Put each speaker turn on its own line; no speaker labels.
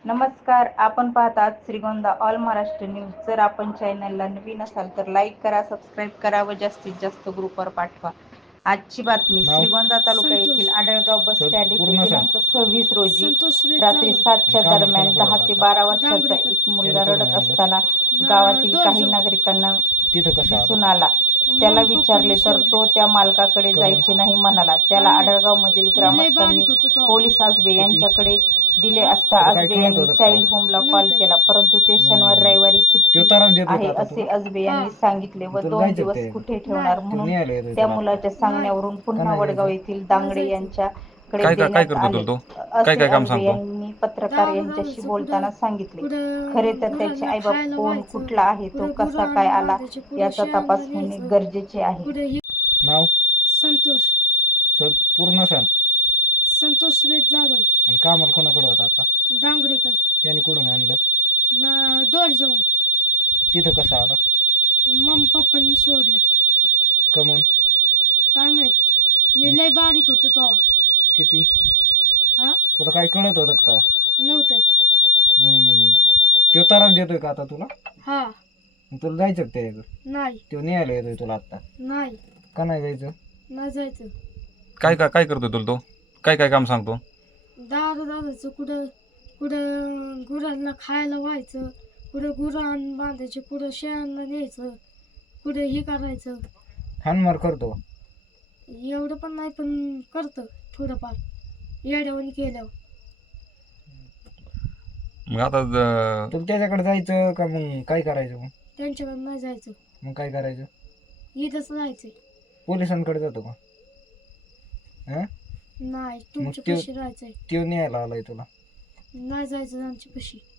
नमस्कार, आपण पाहतात श्रीगोंदा ऑल महाराष्ट्र न्यूज. जर आपण चॅनलला नवीन असाल तर लाईक करा, सबस्क्राईब करा व जास्तीत जास्त ग्रुपवर पाठवा. आजची बातमी.
नाव
श्रीगोंदा तालुका
संतोष
येथील आडळगाव बस स्टँड येथे
पूर्ण सांग.
दिनांक 26 रोजी
संतोष श्वेत
रात्री
जाधव
7च्या
कामाला
दरम्यान
कोणाकडे
10
होता
ते
आता?
12 वर्षाचा
डांगरेकर
एक मुलगा
त्याने कुठून
रडत
आणलं?
असताना गावातील काही
दोरजवळ
नागरिकांना
तिथं कसं आलं?
दिसून आला. त्याला
मम्मी
विचारले
पप्पांनी
तर
सोडलं.
तो त्या मालकाकडे
का मग?
जायचे नाही म्हणाला. त्याला
काय माहित?
आडळगाव मधील
मी लय
ग्रामस्थांनी
बारीक होतो तेव्हा.
पोलीस आजबे
किती?
यांच्याकडे दिले
हा?
असता
तुला काय
आजबे
कळत
यांनी
होतं का?
चाइल्ड होमला कॉल
नव्हतं.
केला, परंतु ते शनिवार
मग
रविवारी
तो
सुट्टी
त्रास देतोय का
आहे
आता
असे
तुला?
आजबे यांनी
हा.
सांगितले व
तुला
2
जायचं का
दिवस
त्याच्याकडे?
कुठे ठेवणार
नाही.
तो
म्हणून
न्यायला येतोय
त्या
तुला आता.
मुलाच्या
नाही.
सांगण्यावरून
का
पुन्हा
नाही
वडगाव
जायचं?
येथील
नाही
दांगडे
जायचं.
यांच्याकडे
काय
देण्यात
करतो
आले
तो? काय
असे
काम
आजबे
सांगतो?
यांनी पत्रकार
दारू
यांच्याशी
दारूचं
बोलताना
कुठं
सांगितले. खरे
कुठं
तर त्याचे
गुरांना
आईबाप
खायला
कोण,
व्हायचं,
कुठला आहे, तो
कुठं
कसा
गुरं
काय आला
बांधायचे, कुठं
याचा
शेणाला
तपास होणे
न्यायचं,
गरजेचे आहे.
कुठं हे.
नाव
संतोष
पूर्ण सांग.
संतोष श्वेत जाधव
आणि कामाला कोणाकडे होता आता?
डांगरेकर
त्याने कुठून आणलं?
दोरजवळ.
तिथं कसं आला?
मम्मी पप्पांनी सोडलं.
कमून?
काय माहित? मी लय बारीक होतो तेव्हा.
किती?
हा?
तुला काय कळत होतं का तेव्हा?
नव्हतं.
मग तो त्रास देतोय का आता तुला?
हा.
मग तुला जायचं का त्याच्याकडे?
नाही.
तो न्यायला येतोय तुला आता?
नाही.
का नाही जायचं?
नाही जायचं.
काय करतो तुला तो? काय काम सांगतो?
दारूचं कुठं कुठं गुरांना खायला व्हायचं, कुठं गुरांना बांधायचे, कुठं शेणाला न्यायचं, कुठं हे करायचं.
हानमार करतो.
एवढं पण नाही, पण करतं थोडंफार येड्यावानी केल्यावर.
मग आता
तुला त्याच्याकडे जायचं का मग काय करायचं मग?
त्यांच्याकडे नाही जायचं.
मग काय करायचं?
इथंच राहायचंय.
पोलिसांकडे जातो का? हा?
नाही,
मग
तुमच्या
त्यो-
पशी राहायचंय.
त्यो न्यायला आलाय तुला.
नाही जायचं त्यांच्या पशी.